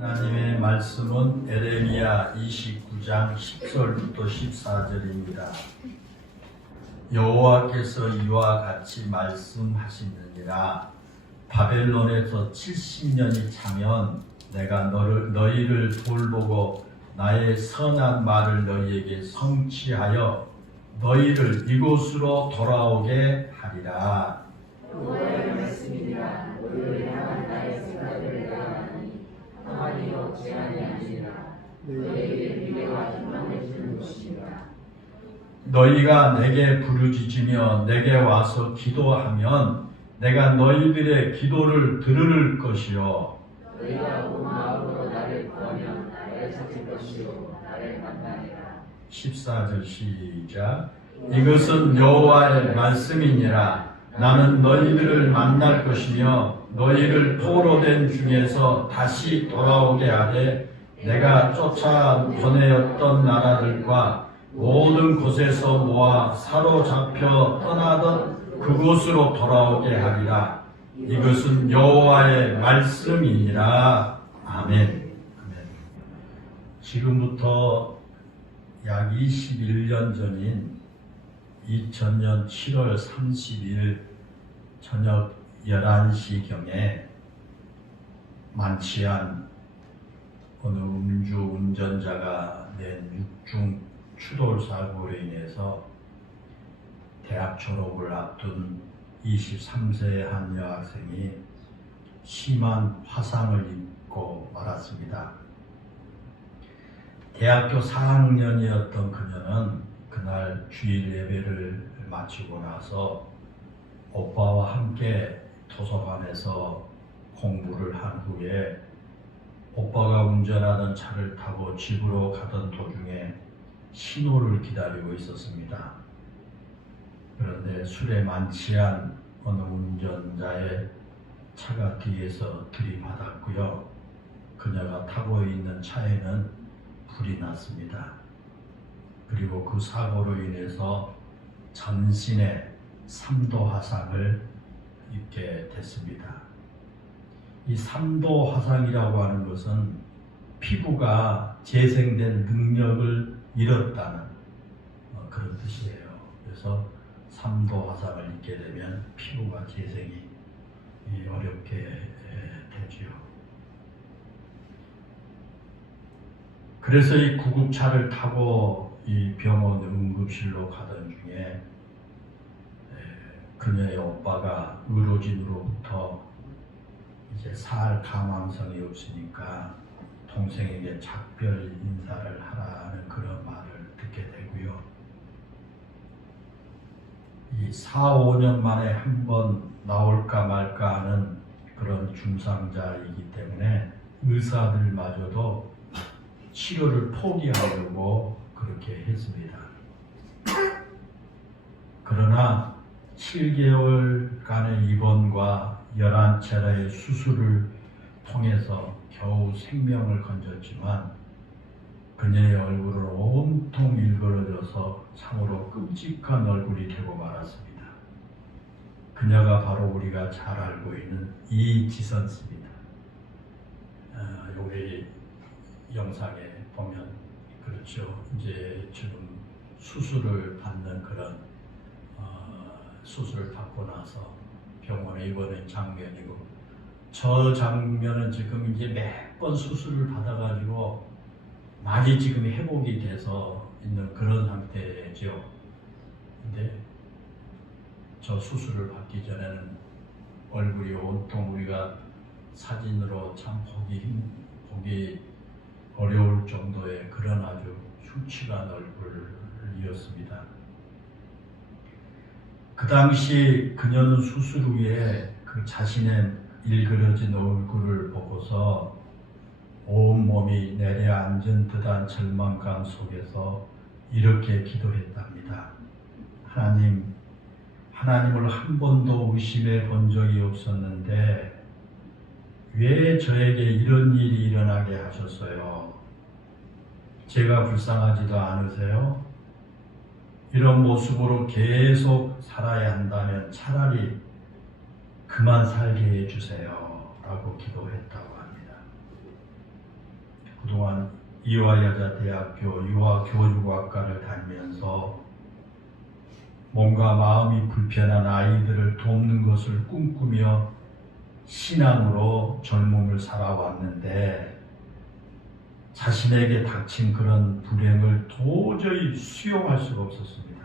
하나님의 말씀은 에레미야 29장 10절부터 14절입니다. 여호와께서 이와 같이 말씀하시느니라. 바벨론에서 70년이 차면 내가 너희를 돌보고 나의 선한 말을 너희에게 성취하여 너희를 이곳으로 돌아오게 하리라. 여호와의 말씀이니라. 너희를 향한 나의 생각을 내가 아니 가만히 없지 아니하니라. 너희에게 미래와 희망을 주는 것이니라. 너희가 내게 부르짖으며 내게 와서 기도하면 내가 너희들의 기도를 들을 것이요. 너희가 온 마음으로 나를 구하면 나를 찾을 것이요 나를 만나리라. 14절 시작. 이것은 여호와의 말씀이니라. 나는 너희들을 만날 것이며 너희를 포로된 중에서 다시 돌아오게 하되 내가 쫓아 보내었던 나라들과 모든 곳에서 모아 사로잡혀 떠나던 그곳으로 돌아오게 하리라. 이것은 여호와의 말씀이니라. 아멘. 지금부터 약 21년 전인 2000년 7월 30일 저녁 11시경에 만취한 어느 음주 운전자가 낸 6중 추돌 사고로 인해서 대학 졸업을 앞둔 23세의 한 여학생이 심한 화상을 입고 말았습니다. 대학교 4학년이었던 그녀는 그날 주일 예배를 마치고 나서 오빠와 함께 도서관에서 공부를 한 후에 오빠가 운전하던 차를 타고 집으로 가던 도중에 신호를 기다리고 있었습니다. 그런데 술에 만취한 어느 운전자의 차가 뒤에서 들이받았고요. 그녀가 타고 있는 차에는 불이 났습니다. 그리고 그 사고로 인해서 전신에 3도 화상을 입게 됐습니다. 이 3도 화상이라고 하는 것은 피부가 재생될 능력을 잃었다는 그런 뜻이에요. 그래서 3도 화상을 입게 되면 피부가 재생이 어렵게 되지요. 그래서 이 구급차를 타고 이 병원 응급실로 가던 중에 그녀의 오빠가 의료진으로부터 이제 살 가망성이 없으니까 동생에게 작별 인사를 하라는 그런 말을 듣게 되고요. 이 4, 5년 만에 한 번 나올까 말까 하는 그런 중상자이기 때문에 의사들마저도 치료를 포기하려고 그렇게 했습니다. 그러나 7개월간의 입원과 11차례의 수술을 통해서 겨우 생명을 건졌지만 그녀의 얼굴은 온통 일그러져서 참으로 끔찍한 얼굴이 되고 말았습니다. 그녀가 바로 우리가 잘 알고 있는 이지선 씨입니다. 여기 영상에 보면 그렇죠. 이제 지금 수술을 받는 그런 수술을 받고 나서 병원에 입원한 장면이고, 저 장면은 지금 이제 몇 번 수술을 받아가지고 많이 지금 회복이 돼서 있는 그런 상태죠. 근데 저 수술을 받기 전에는 얼굴이 온통 우리가 사진으로 참 보기 어려울 정도의 그런 아주 흉측한 얼굴이었습니다. 그 당시 그녀는 수술 후에 그 자신의 일그러진 얼굴을 보고서 온몸이 내려앉은 듯한 절망감 속에서 이렇게 기도했답니다. 하나님을 한 번도 의심해 본 적이 없었는데 왜 저에게 이런 일이 일어나게 하셨어요? 제가 불쌍하지도 않으세요? 이런 모습으로 계속 살아야 한다면 차라리 그만 살게 해주세요 라고 기도했다고 합니다. 그동안 이화여자대학교 유아교육학과를 다니면서 몸과 마음이 불편한 아이들을 돕는 것을 꿈꾸며 신앙으로 젊음을 살아왔는데 자신에게 닥친 그런 불행을 도저히 수용할 수가 없었습니다.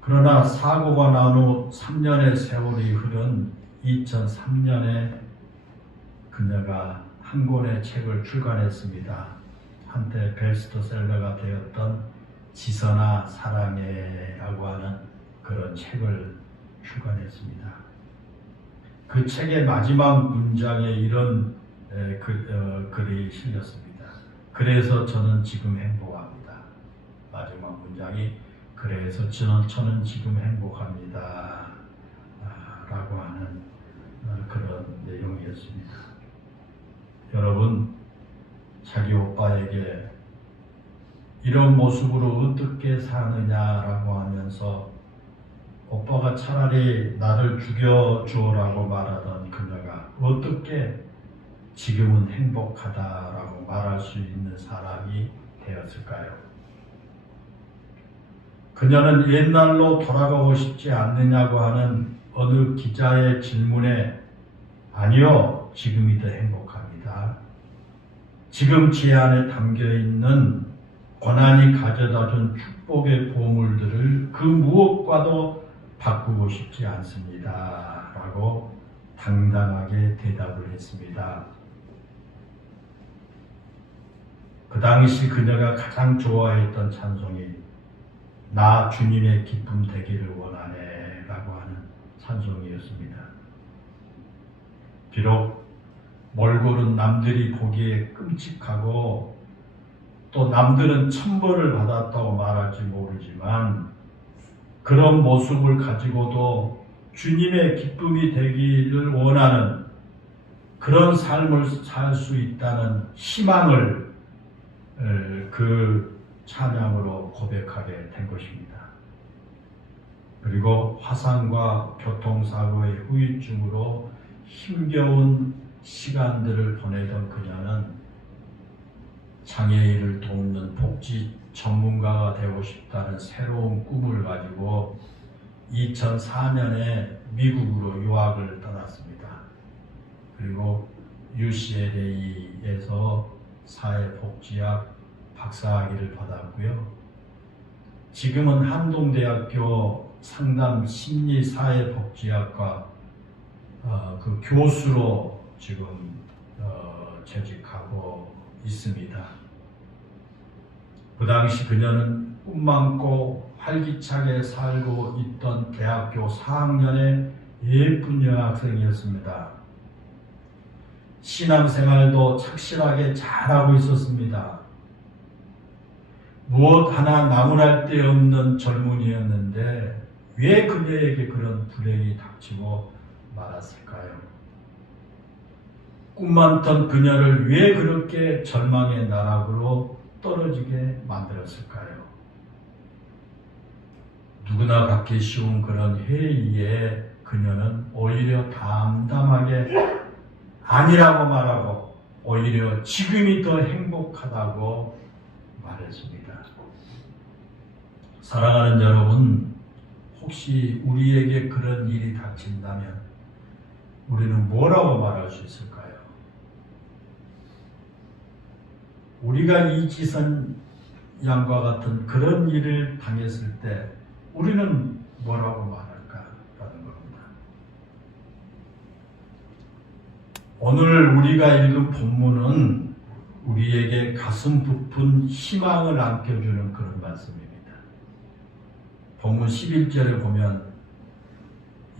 그러나 사고가 난 후 3년의 세월이 흐른 2003년에 그녀가 한 권의 책을 출간했습니다. 한때 베스트셀러가 되었던 지선아 사랑해라고 하는 그런 책을 출간했습니다. 그 책의 마지막 문장에 이런 글이 실렸습니다. 그래서 저는 지금 행복합니다. 마지막 문장이 그래서 저는 지금 행복합니다. 라고 하는 그런 내용이었습니다. 여러분, 자기 오빠에게 이런 모습으로 어떻게 사느냐라고 하면서 오빠가 차라리 나를 죽여주라고 말하던 그녀가 어떻게 지금은 행복하다라고 말할 수 있는 사람이 되었을까요? 그녀는 옛날로 돌아가고 싶지 않느냐고 하는 어느 기자의 질문에 아니요, 지금이 더 행복합니다. 지금 제 안에 담겨있는 고난이 가져다준 축복의 보물들을 그 무엇과도 바꾸고 싶지 않습니다. 라고 당당하게 대답을 했습니다. 그 당시 그녀가 가장 좋아했던 찬송이 나 주님의 기쁨 되기를 원하네 라고 하는 찬송이었습니다. 비록 몰골은 남들이 보기에 끔찍하고 또 남들은 천벌을 받았다고 말할지 모르지만 그런 모습을 가지고도 주님의 기쁨이 되기를 원하는 그런 삶을 살 수 있다는 희망을 그 찬양으로 고백하게 된 것입니다. 그리고 화상과 교통사고의 후유증으로 힘겨운 시간들을 보내던 그녀는 장애인을 돕는 복지 전문가가 되고 싶다는 새로운 꿈을 가지고 2004년에 미국으로 유학을 떠났습니다. 그리고 UCLA에서 사회복지학 박사학위를 받았고요. 지금은 한동대학교 상담심리사회복지학과 그 교수로 지금 재직하고 있습니다. 그 당시 그녀는 꿈많고 활기차게 살고 있던 대학교 4학년의 예쁜 여학생이었습니다. 신앙생활도 착실하게 잘하고 있었습니다. 무엇 하나 나무랄 데 없는 젊은이였는데 왜 그녀에게 그런 불행이 닥치고 말았을까요? 꿈 많던 그녀를 왜 그렇게 절망의 나락으로 떨어지게 만들었을까요? 누구나 갖기 쉬운 그런 회의에 그녀는 오히려 담담하게 아니라고 말하고 오히려 지금이 더 행복하다고 말했습니다. 사랑하는 여러분, 혹시 우리에게 그런 일이 닥친다면 우리는 뭐라고 말할 수 있을까요? 우리가 이지선 양과 같은 그런 일을 당했을 때 우리는 뭐라고 말할까라는 겁니다. 오늘 우리가 읽은 본문은 우리에게 가슴 부푼 희망을 안겨주는 그런 말씀입니다. 본문 11절에 보면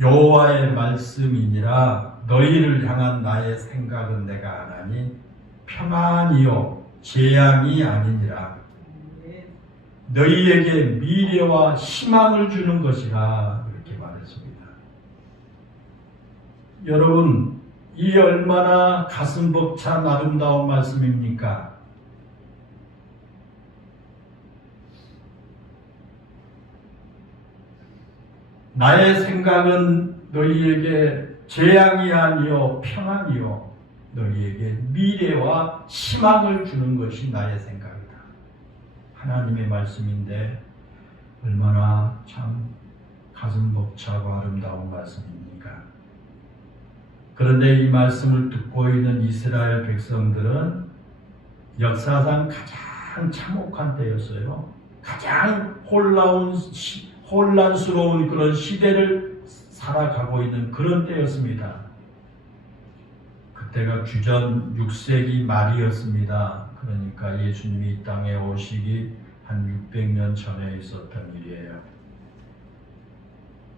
여호와의 말씀이니라 너희를 향한 나의 생각은 내가 아나니 평안이요 재앙이 아니니라 너희에게 미래와 희망을 주는 것이라 이렇게 말했습니다. 여러분, 이 얼마나 가슴 벅찬 아름다운 말씀입니까? 나의 생각은 너희에게 재앙이 아니요 평안이요 너희에게 미래와 희망을 주는 것이 나의 생각이다. 하나님의 말씀인데 얼마나 참 가슴 벅차고 아름다운 말씀입니까? 그런데 이 말씀을 듣고 있는 이스라엘 백성들은 역사상 가장 참혹한 때였어요. 가장 혼란스러운 그런 시대를 살아가고 있는 그런 때였습니다. 그때가 주전 6세기 말이었습니다. 그러니까 예수님이 이 땅에 오시기 한 600년 전에 있었던 일이에요.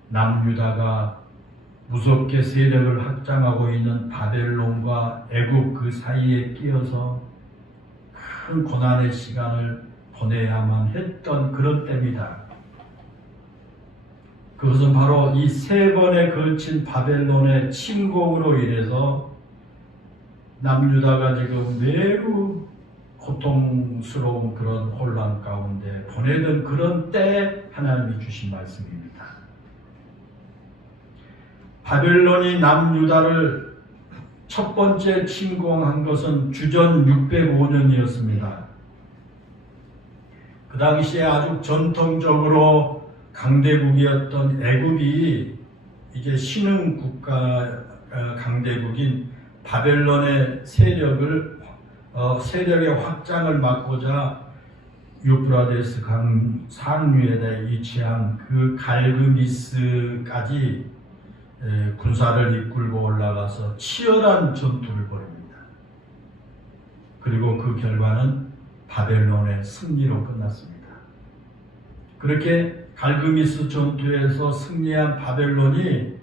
남유다가 무섭게 세력을 확장하고 있는 바벨론과 애굽 그 사이에 끼어서 큰 고난의 시간을 보내야만 했던 그런 때입니다. 그것은 바로 이 3번에 걸친 바벨론의 침공으로 인해서 남유다가 지금 매우 고통스러운 그런 혼란 가운데 보내던 그런 때에 하나님이 주신 말씀입니다. 바벨론이 남유다를 첫 번째 침공한 것은 주전 605년이었습니다. 그 당시에 아주 전통적으로 강대국이었던 애굽이 이제 신흥 국가 강대국인 바벨론의 세력의 확장을 막고자 유프라데스 강 상류에 위치한 그 갈그미스까지 군사를 이끌고 올라가서 치열한 전투를 벌입니다. 그리고 그 결과는 바벨론의 승리로 끝났습니다. 그렇게 갈그미스 전투에서 승리한 바벨론이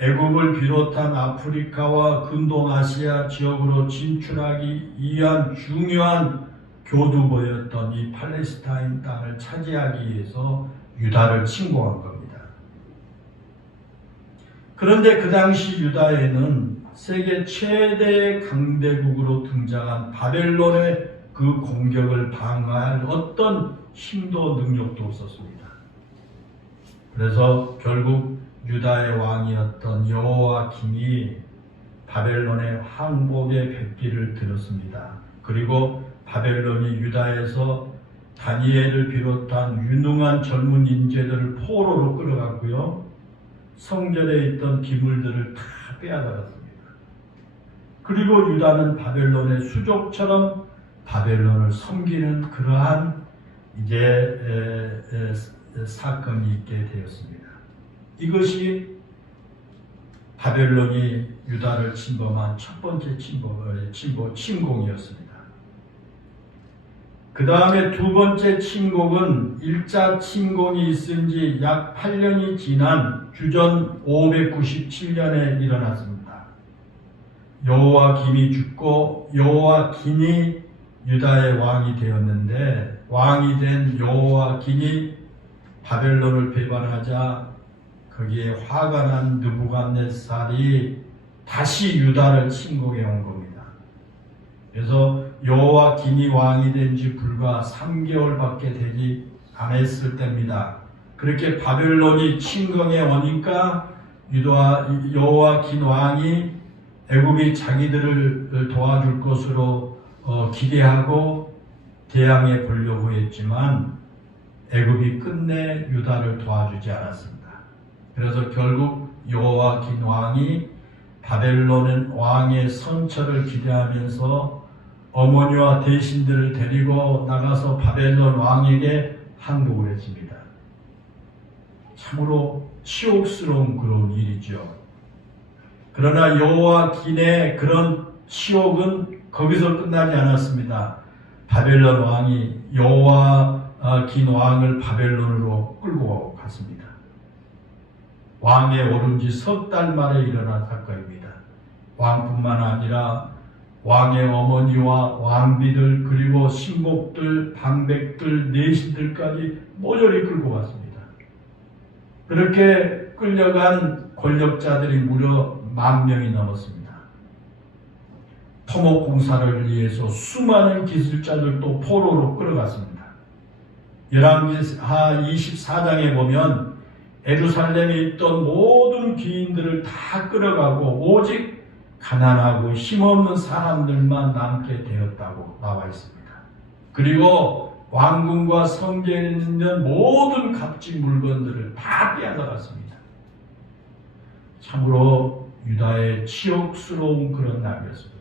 애굽을 비롯한 아프리카와 근동아시아 지역으로 진출하기 위한 중요한 교두보였던 이 팔레스타인 땅을 차지하기 위해서 유다를 침공한 겁니다. 그런데 그 당시 유다에는 세계 최대 강대국으로 등장한 바벨론의 그 공격을 방어할 어떤 힘도 능력도 없었습니다. 그래서 결국 유다의 왕이었던 여호와김이 바벨론의 항복의 백기를 들었습니다. 그리고 바벨론이 유다에서 다니엘을 비롯한 유능한 젊은 인재들을 포로로 끌어갔고요. 성전에 있던 기물들을 다 빼앗아갔습니다. 그리고 유다는 바벨론의 수족처럼 바벨론을 섬기는 그러한 이제 사건이 있게 되었습니다. 이것이 바벨론이 유다를 침범한 첫 번째 침공이었습니다. 그 다음에 두 번째 침공은 1차 침공이 있은 지 약 8년이 지난 주전 597년에 일어났습니다. 여호와김이 죽고 여호와긴이 유다의 왕이 되었는데 왕이 된 여호와긴이 바벨론을 배반하자 거기에 화가 난 느부갓네살이 다시 유다를 침공해 온 겁니다. 그래서 여호와긴이 왕이 된 지 불과 3개월밖에 되지 않았을 때입니다. 그렇게 바벨론이 침공해 오니까 여호와긴 왕이 애굽이 자기들을 도와줄 것으로 기대하고 대항해 보려고 했지만 애굽이 끝내 유다를 도와주지 않았습니다. 그래서 결국 여호와긴 왕이 바벨론 왕의 선처를 기대하면서 어머니와 대신들을 데리고 나가서 바벨론 왕에게 항복을 했습니다. 참으로 치욕스러운 그런 일이죠. 그러나 여호와긴의 그런 치욕은 거기서 끝나지 않았습니다. 바벨론 왕이 여호와긴 왕을 바벨론으로 끌고 갔습니다. 왕에 오른 지 석 달 만에 일어난 사건입니다. 왕뿐만 아니라 왕의 어머니와 왕비들 그리고 신복들, 방백들, 내신들까지 모조리 끌고 갔습니다. 그렇게 끌려간 권력자들이 무려 10,000명이 넘었습니다. 토목공사를 위해서 수많은 기술자들도 포로로 끌어갔습니다. 열왕기하 24장에 보면 에루살렘에 있던 모든 귀인들을 다 끌어가고 오직 가난하고 힘없는 사람들만 남게 되었다고 나와 있습니다. 그리고 왕궁과 성전에 있는 모든 값진 물건들을 다 빼앗아갔습니다. 참으로 유다의 치욕스러운 그런 날이었습니다.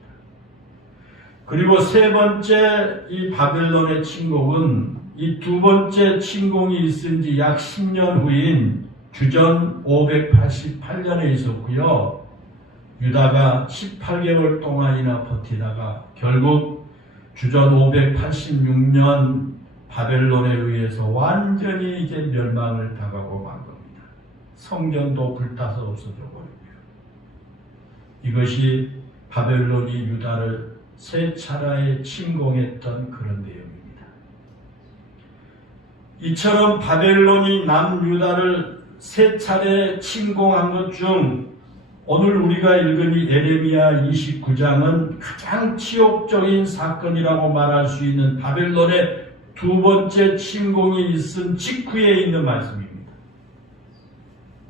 그리고 세 번째 이 바벨론의 침공은 이 두 번째 침공이 있은 지 약 10년 후인 주전 588년에 있었고요. 유다가 18개월 동안이나 버티다가 결국 주전 586년 바벨론에 의해서 완전히 이제 멸망을 당하고 만 겁니다. 성전도 불타서 없어져 버리고요. 이것이 바벨론이 유다를 세 차례에 침공했던 그런 내용입니다. 이처럼 바벨론이 남유다를 세 차례 침공한 것 중 오늘 우리가 읽은 이 에레미야 29장은 가장 치욕적인 사건이라고 말할 수 있는 바벨론의 두 번째 침공이 있은 직후에 있는 말씀입니다.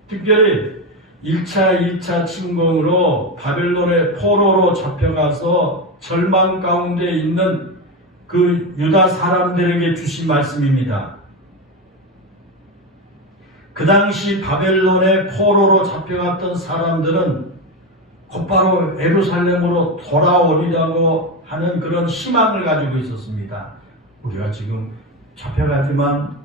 특별히 1차, 2차 침공으로 바벨론의 포로로 잡혀가서 절망 가운데 있는 그 유다 사람들에게 주신 말씀입니다. 그 당시 바벨론의 포로로 잡혀갔던 사람들은 곧바로 예루살렘으로 돌아오리라고 하는 그런 희망을 가지고 있었습니다. 우리가 지금 잡혀가지만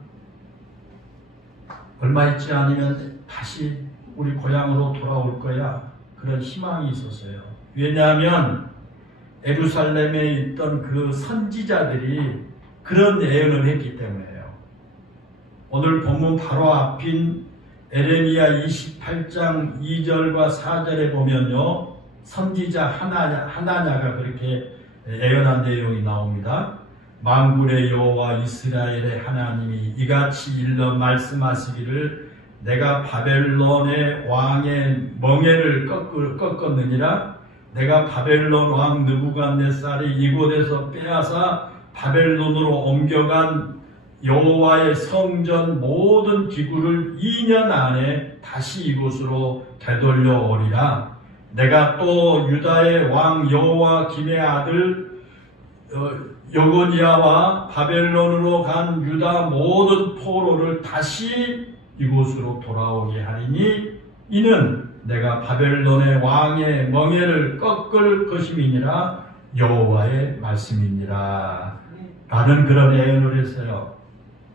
얼마 있지 않으면 다시 우리 고향으로 돌아올 거야. 그런 희망이 있었어요. 왜냐하면 예루살렘에 있던 그 선지자들이 그런 예언을 했기 때문에요. 오늘 본문 바로 앞인 에레미야 28장 2절과 4절에 보면요. 선지자 하나냐가 그렇게 예언한 내용이 나옵니다. 만군의 여호와 이스라엘의 하나님이 이같이 일러 말씀하시기를 내가 바벨론의 왕의 멍에를 꺾었느니라. 내가 바벨론 왕 느부갓네살이 이곳에서 빼앗아 바벨론으로 옮겨간 여호와의 성전 모든 기구를 2년 안에 다시 이곳으로 되돌려 오리라. 내가 또 유다의 왕 여호와김의 아들 여고니아와 바벨론으로 간 유다 모든 포로를 다시 이곳으로 돌아오게 하리니 이는 내가 바벨론의 왕의 멍에를 꺾을 것임이니라. 여호와의 말씀이니라. 라는 그런 예언을 했어요.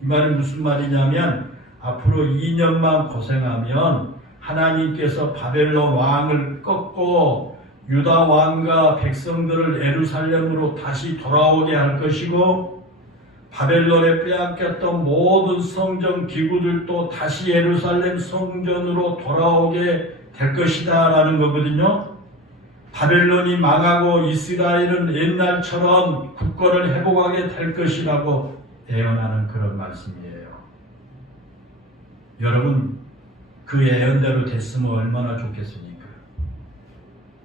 이 말은 무슨 말이냐면 앞으로 2년만 고생하면 하나님께서 바벨론 왕을 꺾고 유다 왕과 백성들을 예루살렘으로 다시 돌아오게 할 것이고 바벨론에 빼앗겼던 모든 성전 기구들도 다시 예루살렘 성전으로 돌아오게 될 것이다 라는 거거든요. 바벨론이 망하고 이스라엘은 옛날처럼 국권을 회복하게 될 것이라고 예언하는 그런 말씀이에요. 여러분, 그 예언대로 됐으면 얼마나 좋겠습니까?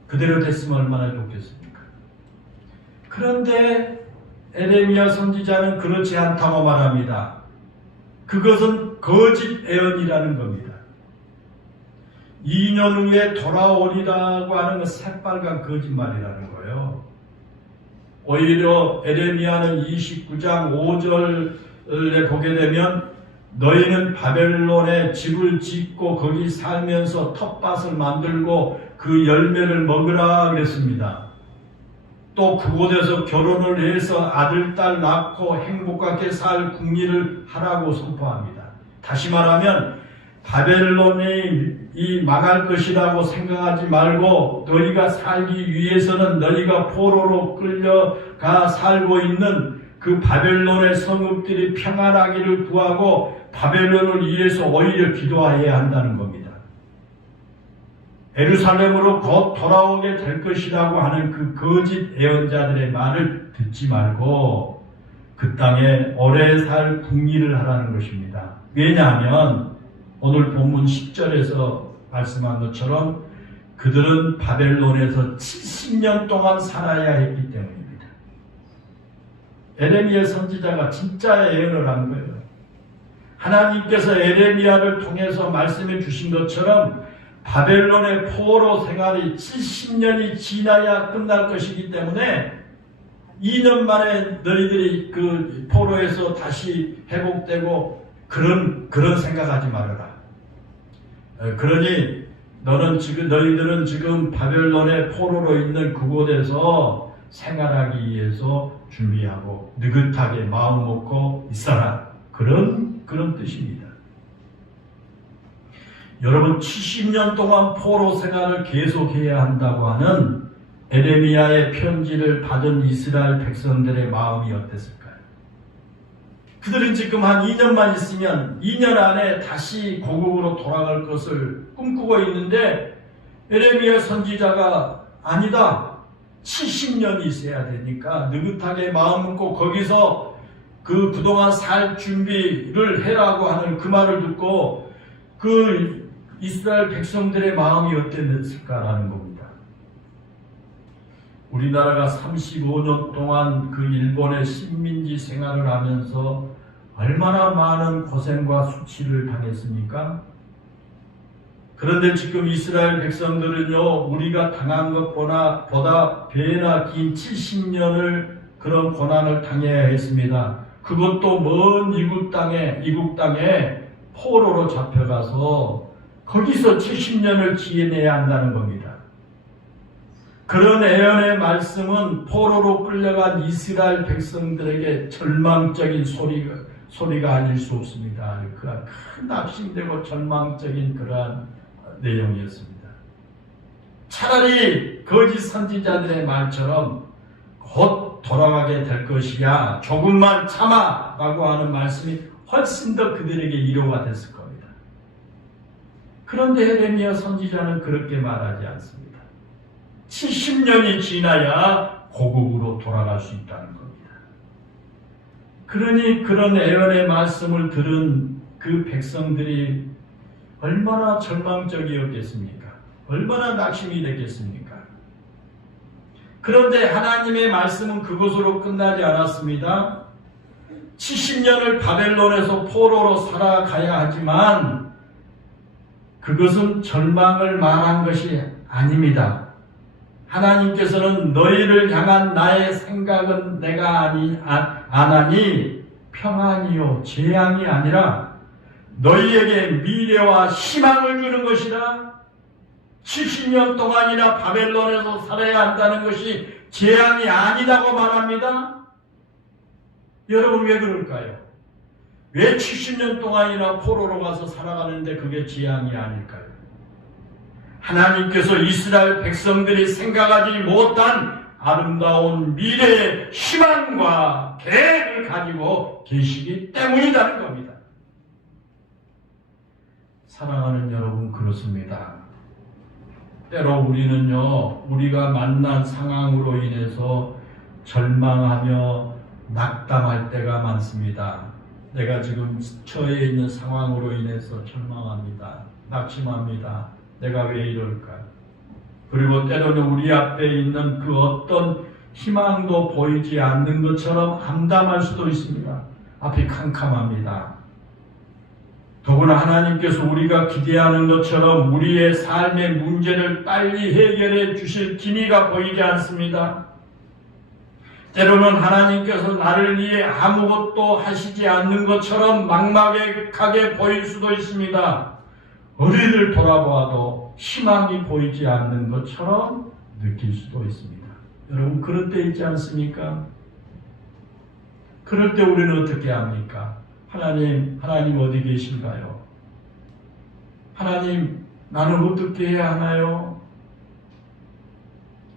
그대로 됐으면 얼마나 좋겠습니까? 그런데 에레미야 선지자는 그렇지 않다고 말합니다. 그것은 거짓 예언이라는 겁니다. 2년 후에 돌아오리라고 하는 건 새빨간 거짓말이라는 거예요. 오히려 에레미야는 29장 5절에 보게 되면 너희는 바벨론에 집을 짓고 거기 살면서 텃밭을 만들고 그 열매를 먹으라 그랬습니다. 또 그곳에서 결혼을 해서 아들, 딸 낳고 행복하게 살 궁리를 하라고 선포합니다. 다시 말하면 바벨론이 망할 것이라고 생각하지 말고 너희가 살기 위해서는 너희가 포로로 끌려가 살고 있는 그 바벨론의 성읍들이 평안하기를 구하고 바벨론을 위해서 오히려 기도해야 한다는 겁니다. 예루살렘으로 곧 돌아오게 될 것이라고 하는 그 거짓 예언자들의 말을 듣지 말고 그 땅에 오래 살 궁리를 하라는 것입니다. 왜냐하면 오늘 본문 10절에서 말씀한 것처럼 그들은 바벨론에서 70년 동안 살아야 했기 때문입니다. 에레미야 선지자가 진짜 예언을 한 거예요. 하나님께서 에레미야를 통해서 말씀해 주신 것처럼 바벨론의 포로 생활이 70년이 지나야 끝날 것이기 때문에 2년 만에 너희들이 그 포로에서 다시 회복되고 그런 생각하지 말아라. 그러니 너희들은 지금 바벨론의 포로로 있는 그곳에서 생활하기 위해서 준비하고 느긋하게 마음 먹고 있어라. 그런 뜻입니다. 여러분 70년 동안 포로 생활을 계속해야 한다고 하는 에레미야의 편지를 받은 이스라엘 백성들의 마음이 어땠을까요? 그들은 지금 한 2년만 있으면 2년 안에 다시 고국으로 돌아갈 것을 꿈꾸고 있는데 에레미야 선지자가 아니다. 70년이 있어야 되니까 느긋하게 마음 먹고 거기서 그동안 살 준비를 해라고 하는 그 말을 듣고 그 이스라엘 백성들의 마음이 어땠을까라는 겁니다. 우리나라가 35년 동안 그 일본의 식민지 생활을 하면서 얼마나 많은 고생과 수치를 당했습니까? 그런데 지금 이스라엘 백성들은요, 우리가 당한 것보다 배나 긴 70년을 그런 고난을 당해야 했습니다. 그것도 먼 이국 땅에 포로로 잡혀가서 거기서 70년을 지내야 한다는 겁니다. 그런 예언의 말씀은 포로로 끌려간 이스라엘 백성들에게 절망적인 소리가 아닐 수 없습니다. 그러한 큰 낙심되고 절망적인 그러한 내용이었습니다. 차라리 거짓 선지자들의 말처럼 곧 돌아가게 될 것이야, 조금만 참아 라고 하는 말씀이 훨씬 더 그들에게 위로가 됐을 겁니다. 그런데 에레미야 선지자는 그렇게 말하지 않습니다. 70년이 지나야 고국으로 돌아갈 수 있다는 겁니다. 그러니 그런 예언의 말씀을 들은 그 백성들이 얼마나 절망적이었겠습니까? 얼마나 낙심이 됐겠습니까? 그런데 하나님의 말씀은 그것으로 끝나지 않았습니다. 70년을 바벨론에서 포로로 살아가야 하지만 그것은 절망을 말한 것이 아닙니다. 하나님께서는 너희를 향한 나의 생각은 내가 안하니 평안이요 재앙이 아니라 너희에게 미래와 희망을 주는 것이라. 70년 동안이나 바벨론에서 살아야 한다는 것이 재앙이 아니다고 말합니다. 여러분 왜 그럴까요? 왜 70년 동안이나 포로로 가서 살아가는데 그게 재앙이 아닐까요? 하나님께서 이스라엘 백성들이 생각하지 못한 아름다운 미래의 희망과 계획을 가지고 계시기 때문이라는 겁니다. 사랑하는 여러분, 그렇습니다. 때로 우리는요, 우리가 만난 상황으로 인해서 절망하며 낙담할 때가 많습니다. 내가 지금 처해 있는 상황으로 인해서 절망합니다. 낙심합니다. 내가 왜 이럴까? 그리고 때로는 우리 앞에 있는 그 어떤 희망도 보이지 않는 것처럼 암담할 수도 있습니다. 앞이 캄캄합니다. 더구나 하나님께서 우리가 기대하는 것처럼 우리의 삶의 문제를 빨리 해결해 주실 기미가 보이지 않습니다. 때로는 하나님께서 나를 위해 아무것도 하시지 않는 것처럼 막막하게 보일 수도 있습니다. 어디를 돌아보아도 희망이 보이지 않는 것처럼 느낄 수도 있습니다. 여러분, 그럴 때 있지 않습니까? 그럴 때 우리는 어떻게 합니까? 하나님 어디 계신가요? 하나님, 나는 어떻게 해야 하나요?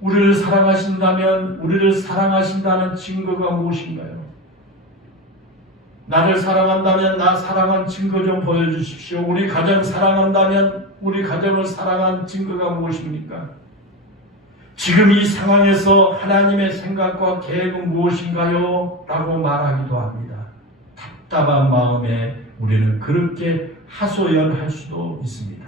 우리를 사랑하신다면 우리를 사랑하신다는 증거가 무엇인가요? 나를 사랑한다면 나 사랑한 증거 좀 보여주십시오. 우리 가정 사랑한다면 우리 가정을 사랑한 증거가 무엇입니까? 지금 이 상황에서 하나님의 생각과 계획은 무엇인가요? 라고 말하기도 합니다. 답답한 마음에 우리는 그렇게 하소연할 수도 있습니다.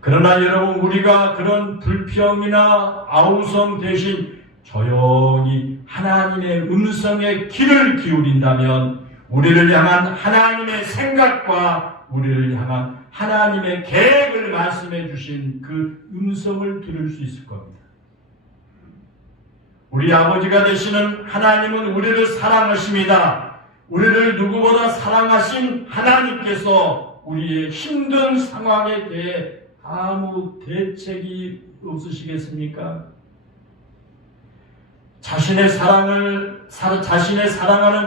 그러나 여러분, 우리가 그런 불평이나 아우성 대신 조용히 하나님의 음성에 귀를 기울인다면 우리를 향한 하나님의 생각과 우리를 향한 하나님의 계획을 말씀해 주신 그 음성을 들을 수 있을 겁니다. 우리 아버지가 되시는 하나님은 우리를 사랑하십니다. 우리를 누구보다 사랑하신 하나님께서 우리의 힘든 상황에 대해 아무 대책이 없으시겠습니까? 자신의 사랑하는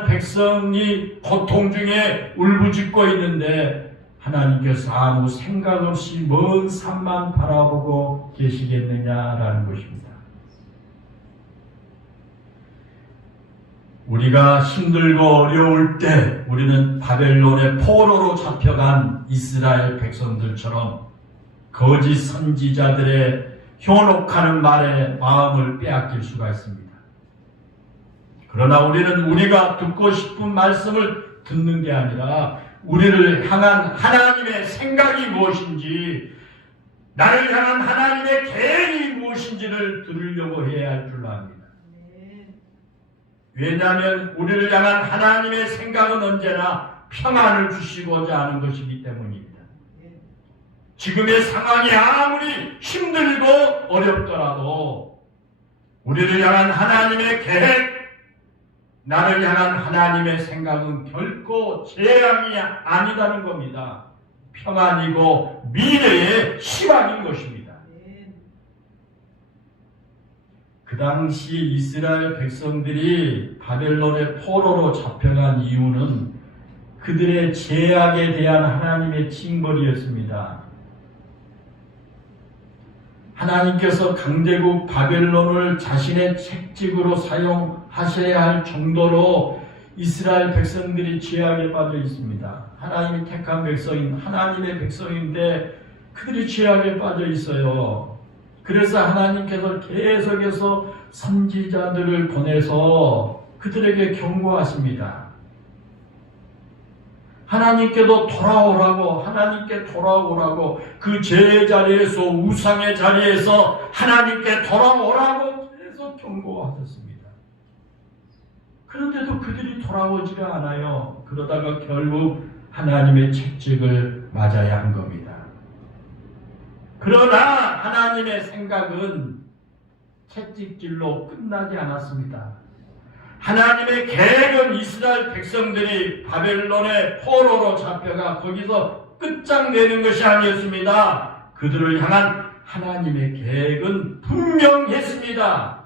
백성이 고통 중에 울부짖고 있는데 하나님께서 아무 생각 없이 먼 산만 바라보고 계시겠느냐라는 것입니다. 우리가 힘들고 어려울 때 우리는 바벨론의 포로로 잡혀간 이스라엘 백성들처럼 거짓 선지자들의 현혹하는 말에 마음을 빼앗길 수가 있습니다. 그러나 우리는 우리가 듣고 싶은 말씀을 듣는 게 아니라 우리를 향한 하나님의 생각이 무엇인지, 나를 향한 하나님의 계획이 무엇인지를 들으려고 해야 할 줄 압니다. 왜냐하면 우리를 향한 하나님의 생각은 언제나 평안을 주시고자 하는 것이기 때문입니다. 지금의 상황이 아무리 힘들고 어렵더라도 우리를 향한 하나님의 계획, 나를 향한 하나님의 생각은 결코 재앙이 아니다는 겁니다. 평안이고 미래의 희망인 것입니다. 그 당시 이스라엘 백성들이 바벨론의 포로로 잡혀간 이유는 그들의 죄악에 대한 하나님의 징벌이었습니다. 하나님께서 강대국 바벨론을 자신의 책직으로 사용하셔야 할 정도로 이스라엘 백성들이 죄악에 빠져 있습니다. 하나님이 택한 백성인 하나님의 백성인데 그들이 죄악에 빠져 있어요. 그래서 하나님께서 계속해서 선지자들을 보내서 그들에게 경고하십니다. 하나님께도 하나님께 돌아오라고, 그 죄의 자리에서, 우상의 자리에서 하나님께 돌아오라고 계속 경고하셨습니다. 그런데도 그들이 돌아오지가 않아요. 그러다가 결국 하나님의 책직을 맞아야 한 겁니다. 그러나 하나님의 생각은 채찍질로 끝나지 않았습니다. 하나님의 계획은 이스라엘 백성들이 바벨론의 포로로 잡혀가 거기서 끝장내는 것이 아니었습니다. 그들을 향한 하나님의 계획은 분명했습니다.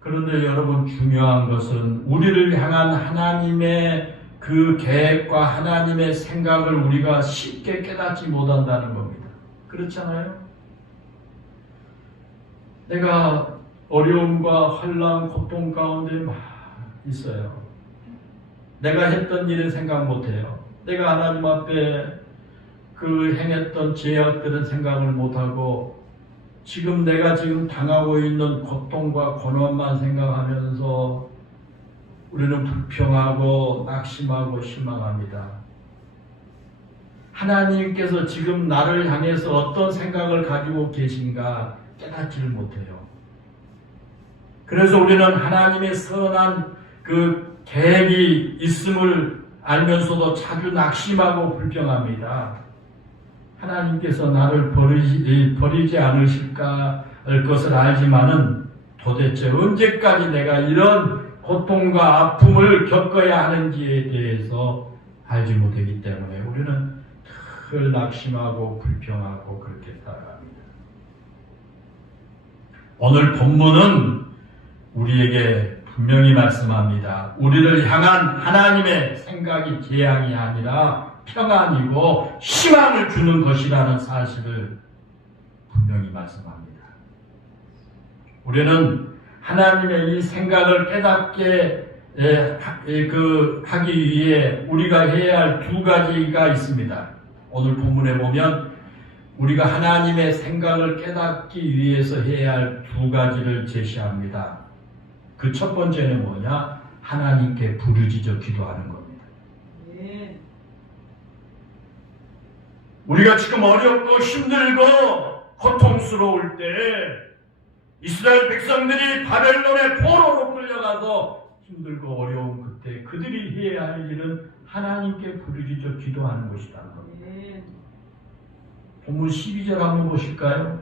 그런데 여러분, 중요한 것은 우리를 향한 하나님의 그 계획과 하나님의 생각을 우리가 쉽게 깨닫지 못한다는 겁니다. 그렇잖아요? 내가 어려움과 환난, 고통 가운데 막 있어요. 내가 했던 일을 생각 못해요. 내가 하나님 앞에 그 행했던 죄악들은 생각을 못하고 내가 지금 당하고 있는 고통과 고난만 생각하면서 우리는 불평하고 낙심하고 실망합니다. 하나님께서 지금 나를 향해서 어떤 생각을 가지고 계신가 깨닫지를 못해요. 그래서 우리는 하나님의 선한 그 계획이 있음을 알면서도 자주 낙심하고 불평합니다. 하나님께서 나를 버리지 않으실까 할 것을 알지만은 도대체 언제까지 내가 이런 고통과 아픔을 겪어야 하는지에 대해서 알지 못하기 때문에 우리는 늘 낙심하고 불평하고 그렇게 살아갑니다. 오늘 본문은 우리에게 분명히 말씀합니다. 우리를 향한 하나님의 생각이 재앙이 아니라 평안이고 희망을 주는 것이라는 사실을 분명히 말씀합니다. 우리는 하나님의 이 생각을 깨닫게 하기 위해 우리가 해야 할 두 가지가 있습니다. 오늘 본문에 보면 우리가 하나님의 생각을 깨닫기 위해서 해야 할 두 가지를 제시합니다. 그 첫 번째는 뭐냐? 하나님께 부르짖어 기도하는 겁니다. 우리가 지금 어렵고 힘들고 고통스러울 때 이스라엘 백성들이 바벨론의 포로로 끌려가서 힘들고 어려운 그때 그들이 해야 할 일은 하나님께 부르짖어 기도하는 것이다. 본문 12절 한번 보실까요?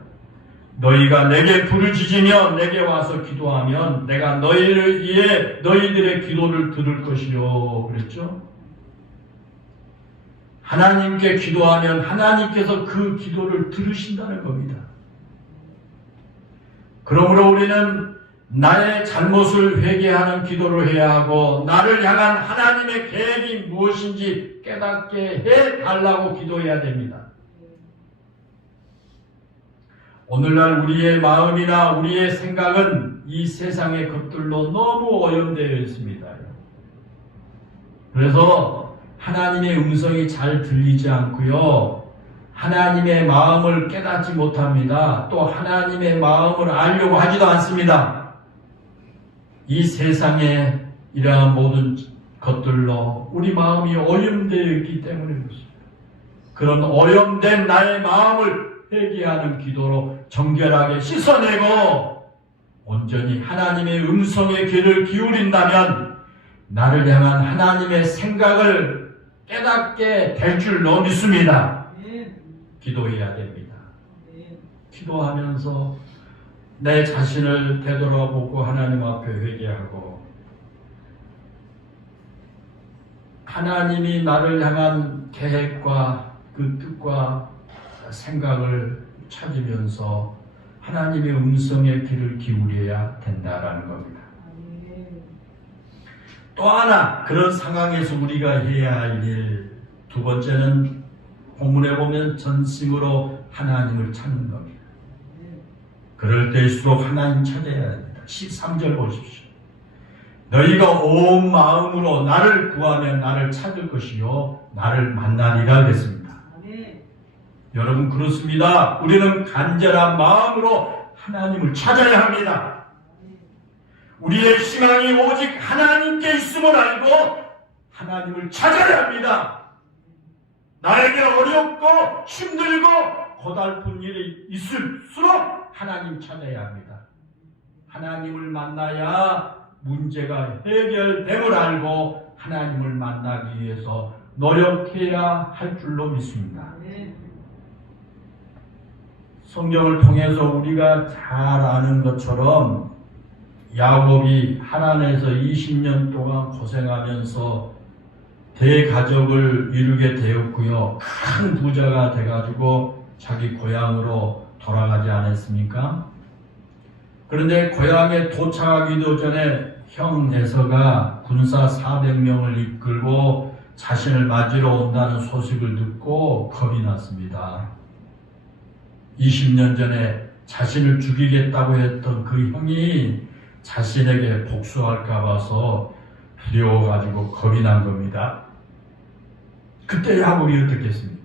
너희가 내게 부르짖으며 내게 와서 기도하면 내가 너희를 위해 너희들의 기도를 들을 것이요. 그랬죠? 하나님께 기도하면 하나님께서 그 기도를 들으신다는 겁니다. 그러므로 우리는 나의 잘못을 회개하는 기도를 해야 하고 나를 향한 하나님의 계획이 무엇인지 깨닫게 해달라고 기도해야 됩니다. 오늘날 우리의 마음이나 우리의 생각은 이 세상의 것들로 너무 오염되어 있습니다. 그래서 하나님의 음성이 잘 들리지 않고요. 하나님의 마음을 깨닫지 못합니다. 또 하나님의 마음을 알려고 하지도 않습니다. 이 세상에 이러한 모든 것들로 우리 마음이 오염되어 있기 때문에 그렇습니다. 그런 오염된 나의 마음을 회개하는 기도로 정결하게 씻어내고 온전히 하나님의 음성의 귀를 기울인다면 나를 향한 하나님의 생각을 깨닫게 될 줄로 믿습니다. 기도해야 됩니다. 기도하면서 내 자신을 되돌아보고 하나님 앞에 회개하고 하나님이 나를 향한 계획과 그 뜻과 생각을 찾으면서 하나님의 음성의 귀를 기울여야 된다라는 겁니다. 또 하나 그런 상황에서 우리가 해야 할 일, 두 번째는 본문에 보면 전심으로 하나님을 찾는 겁니다. 그럴 때일수록 하나님 찾아야 됩니다. 13절 보십시오. 너희가 온 마음으로 나를 구하면 나를 찾을 것이요 나를 만나리라 그랬습니다. 여러분 그렇습니다. 우리는 간절한 마음으로 하나님을 찾아야 합니다. 우리의 희망이 오직 하나님께 있음을 알고 하나님을 찾아야 합니다. 나에게 어렵고 힘들고 고달픈 일이 있을수록 하나님 찾아야 합니다. 하나님을 만나야 문제가 해결됨을 알고 하나님을 만나기 위해서 노력해야 할 줄로 믿습니다. 성경을 통해서 우리가 잘 아는 것처럼 야곱이 하란에서 20년 동안 고생하면서 대가족을 이루게 되었고요. 큰 부자가 돼가지고 자기 고향으로 돌아가지 않았습니까? 그런데 고향에 도착하기도 전에 형 에서가 군사 400명을 이끌고 자신을 맞으러 온다는 소식을 듣고 겁이 났습니다. 20년 전에 자신을 죽이겠다고 했던 그 형이 자신에게 복수할까 봐서 두려워가지고 겁이 난 겁니다. 그때 야곱이 어떻게 했습니까?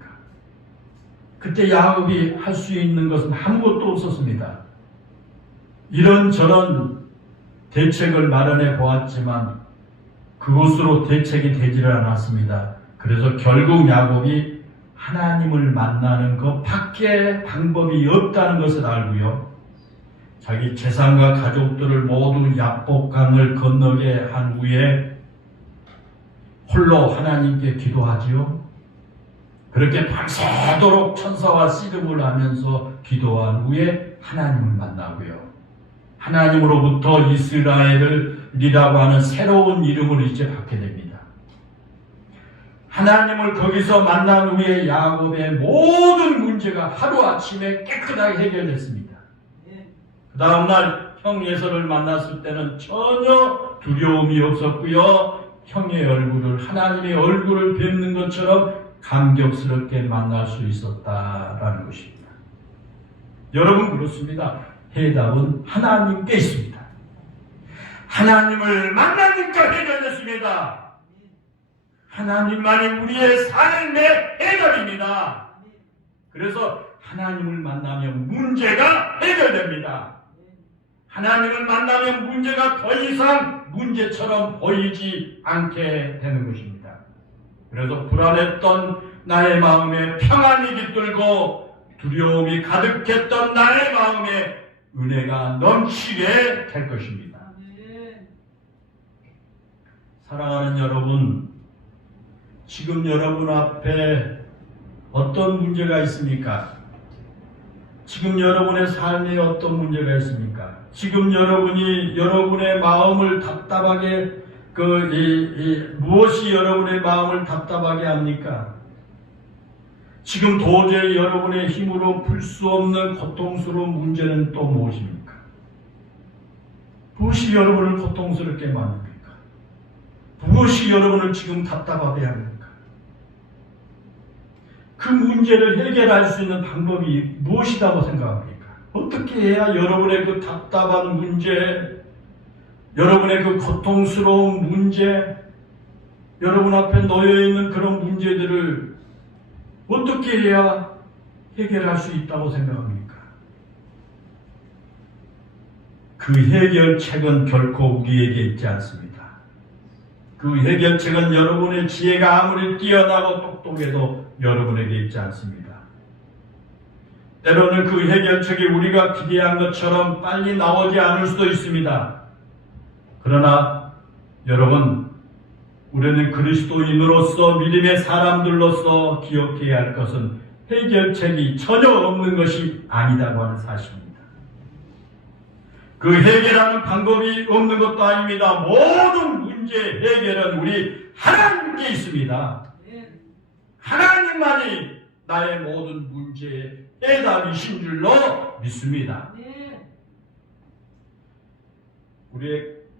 그때 야곱이 할 수 있는 것은 아무것도 없었습니다. 이런저런 대책을 마련해 보았지만 그것으로 대책이 되지를 않았습니다. 그래서 결국 야곱이 하나님을 만나는 것 밖에 방법이 없다는 것을 알고요. 자기 재산과 가족들을 모두 야복강을 건너게 한 후에 홀로 하나님께 기도하지요. 그렇게 밤새도록 천사와 씨름을 하면서 기도한 후에 하나님을 만나고요. 하나님으로부터 이스라엘이라고 하는 새로운 이름을 이제 받게 됩니다. 하나님을 거기서 만난 후에 야곱의 모든 문제가 하루아침에 깨끗하게 해결됐습니다. 그 다음날 형 에서를 만났을 때는 전혀 두려움이 없었고요. 형의 얼굴을 하나님의 얼굴을 뵙는 것처럼 감격스럽게 만날 수 있었다라는 것입니다. 여러분 그렇습니다. 해답은 하나님께 있습니다. 하나님을 만나니까 해결됐습니다. 하나님만이 우리의 삶의 해결입니다. 그래서 하나님을 만나면 문제가 해결됩니다. 하나님을 만나면 문제가 더 이상 문제처럼 보이지 않게 되는 것입니다. 그래서 불안했던 나의 마음에 평안이 깃들고 두려움이 가득했던 나의 마음에 은혜가 넘치게 될 것입니다. 사랑하는 여러분, 지금 여러분 앞에 어떤 문제가 있습니까? 지금 여러분의 삶에 어떤 문제가 있습니까? 지금 여러분이 여러분의 마음을 답답하게 무엇이 여러분의 마음을 답답하게 합니까? 지금 도저히 여러분의 힘으로 풀 수 없는 고통스러운 문제는 또 무엇입니까? 무엇이 여러분을 고통스럽게 만듭니까? 무엇이 여러분을 지금 답답하게 합니까? 그 문제를 해결할 수 있는 방법이 무엇이라고 생각합니까? 어떻게 해야 여러분의 그 답답한 문제, 여러분의 그 고통스러운 문제, 여러분 앞에 놓여있는 그런 문제들을 어떻게 해야 해결할 수 있다고 생각합니까? 그 해결책은 결코 우리에게 있지 않습니다. 그 해결책은 여러분의 지혜가 아무리 뛰어나고 똑똑해도 여러분에게 있지 않습니다. 때로는 그 해결책이 우리가 기대한 것처럼 빨리 나오지 않을 수도 있습니다. 그러나 여러분, 우리는 그리스도인으로서 믿음의 사람들로서 기억해야 할 것은 해결책이 전혀 없는 것이 아니다고 하는 사실입니다. 그 해결하는 방법이 없는 것도 아닙니다. 모든 문제 해결은 우리 하나님께 있습니다. 하나님만이 나의 모든 문제의 해답이신 줄로 믿습니다.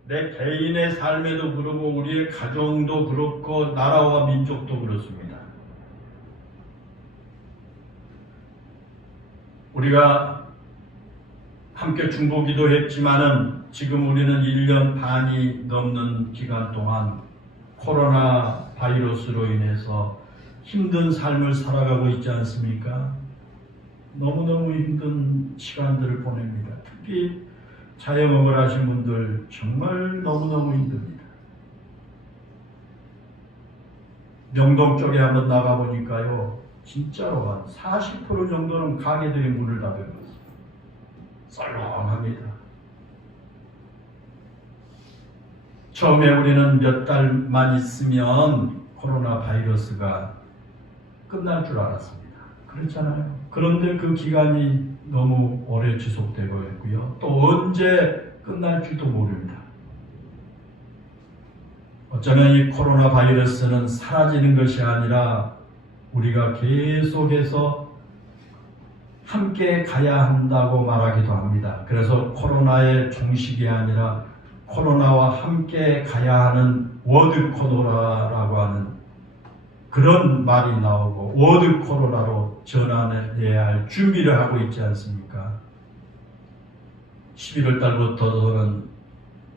내 개인의 삶에도 그러고 우리의 가정도 그렇고 나라와 민족도 그렇습니다. 우리가 함께 중보기도 했지만은 지금 우리는 1년 반이 넘는 기간 동안 코로나 바이러스로 인해서 힘든 삶을 살아가고 있지 않습니까? 너무너무 힘든 시간들을 보냅니다. 특히 자영업을 하신 분들 정말 너무너무 힘듭니다. 명동 쪽에 한번 나가보니까요, 진짜로 한 40% 정도는 가게들이 문을 닫은 것입니다. 썰렁합니다. 처음에 우리는 몇 달만 있으면 코로나 바이러스가 끝날 줄 알았습니다. 그렇잖아요. 그런데 그 기간이 너무 오래 지속되고 있고요. 또 언제 끝날지도 모릅니다. 어쩌면 이 코로나 바이러스는 사라지는 것이 아니라 우리가 계속해서 함께 가야 한다고 말하기도 합니다. 그래서 코로나의 종식이 아니라 코로나와 함께 가야 하는 워드 코로나라고 하는 그런 말이 나오고 워드 코로나로 전환해야 할 준비를 하고 있지 않습니까? 11월 달부터는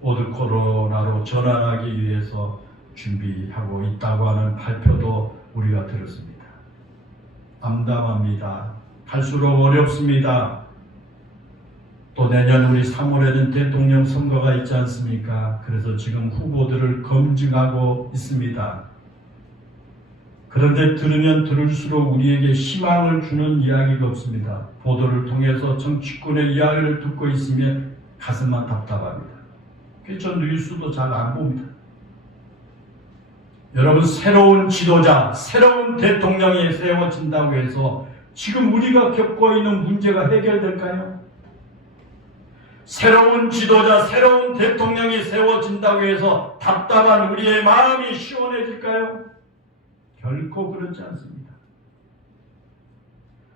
워드 코로나로 전환하기 위해서 준비하고 있다고 하는 발표도 우리가 들었습니다. 암담합니다. 갈수록 어렵습니다. 또 내년 우리 3월에는 대통령 선거가 있지 않습니까? 그래서 지금 후보들을 검증하고 있습니다. 그런데 들으면 들을수록 우리에게 희망을 주는 이야기가 없습니다. 보도를 통해서 정치권의 이야기를 듣고 있으면 가슴만 답답합니다. 그래서 뉴스도 잘 안 봅니다. 여러분, 새로운 지도자, 새로운 대통령이 세워진다고 해서 지금 우리가 겪고 있는 문제가 해결될까요? 새로운 지도자, 새로운 대통령이 세워진다고 해서 답답한 우리의 마음이 시원해질까요? 결코 그렇지 않습니다.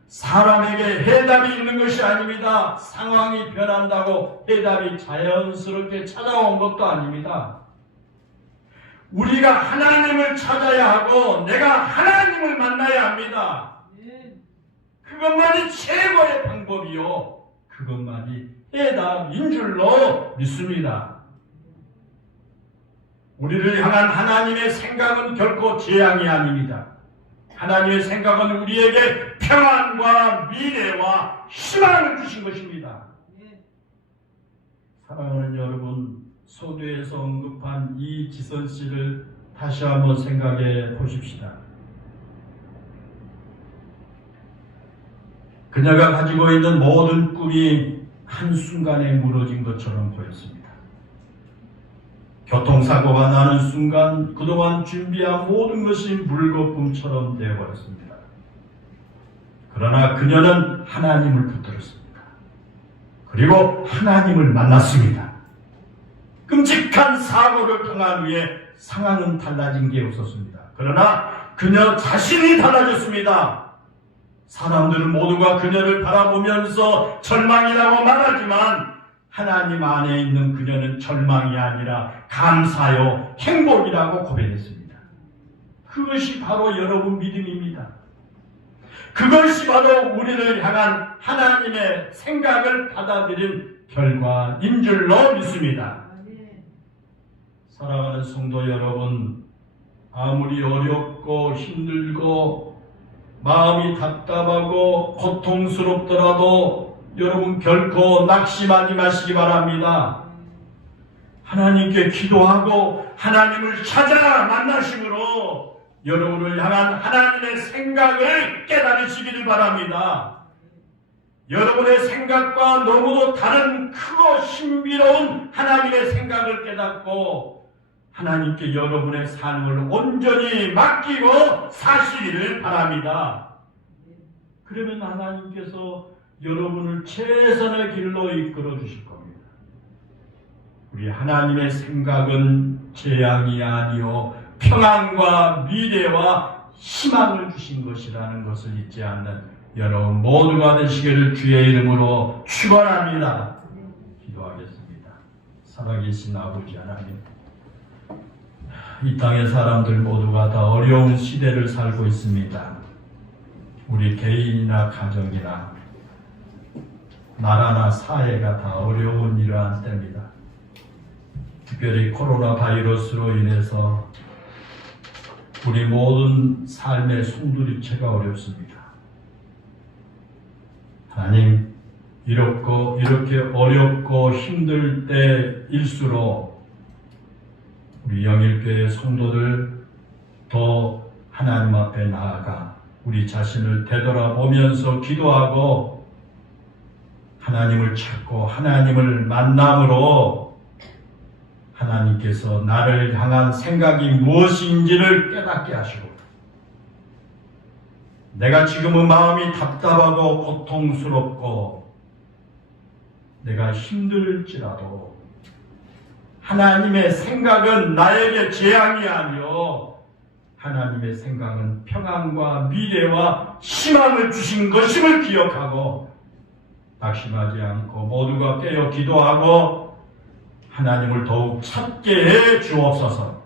사람에게 해답이 있는 것이 아닙니다. 상황이 변한다고 해답이 자연스럽게 찾아온 것도 아닙니다. 우리가 하나님을 찾아야 하고 내가 하나님을 만나야 합니다. 그것만이 최고의 방법이요. 그것만이 해답인 줄로 믿습니다. 우리를 향한 하나님의 생각은 결코 재앙이 아닙니다. 하나님의 생각은 우리에게 평안과 미래와 희망을 주신 것입니다. 사랑하는 여러분, 소두에서 언급한 이지선 씨를 다시 한번 생각해 보십시다. 그녀가 가지고 있는 모든 꿈이 한순간에 무너진 것처럼 보였습니다. 교통사고가 나는 순간 그동안 준비한 모든 것이 물거품처럼 되어버렸습니다. 그러나 그녀는 하나님을 붙들었습니다. 그리고 하나님을 만났습니다. 끔찍한 사고를 당한 후에 상황은 달라진 게 없었습니다. 그러나 그녀 자신이 달라졌습니다. 사람들은 모두가 그녀를 바라보면서 절망이라고 말하지만 하나님 안에 있는 그녀는 절망이 아니라 감사요 행복이라고 고백했습니다. 그것이 바로 여러분 믿음입니다. 그것이 바로 우리를 향한 하나님의 생각을 받아들인 결과인 줄로 믿습니다. 사랑하는 성도 여러분, 아무리 어렵고 힘들고 마음이 답답하고 고통스럽더라도 여러분 결코 낙심하지 마시기 바랍니다. 하나님께 기도하고 하나님을 찾아 만나심으로 여러분을 향한 하나님의 생각을 깨달으시기를 바랍니다. 여러분의 생각과 너무도 다른 크고 신비로운 하나님의 생각을 깨닫고 하나님께 여러분의 삶을 온전히 맡기고 사시기를 바랍니다. 그러면 하나님께서 여러분을 최선의 길로 이끌어 주실 겁니다. 우리 하나님의 생각은 재앙이 아니요 평안과 미래와 희망을 주신 것이라는 것을 잊지 않는 여러분 모두가 되시기를 주의 이름으로 축원합니다. 기도하겠습니다. 살아계신 아버지 하나님, 이 땅의 사람들 모두가 다 어려운 시대를 살고 있습니다. 우리 개인이나 가정이나 나라나 사회가 다 어려운 이러한 때입니다. 특별히 코로나 바이러스로 인해서 우리 모든 삶의 송두리째가 어렵습니다. 하나님, 이렇게 어렵고 힘들 때일수록 우리 영일교회 성도들 더 하나님 앞에 나아가 우리 자신을 되돌아보면서 기도하고 하나님을 찾고 하나님을 만남으로 하나님께서 나를 향한 생각이 무엇인지를 깨닫게 하시고 내가 지금은 마음이 답답하고 고통스럽고 내가 힘들지라도 하나님의 생각은 나에게 재앙이 아니요 하나님의 생각은 평안과 미래와 희망을 주신 것임을 기억하고 낙심하지 않고 모두가 깨어 기도하고 하나님을 더욱 찾게 해 주옵소서.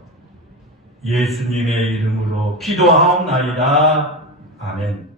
예수님의 이름으로 기도하옵나이다. 아멘.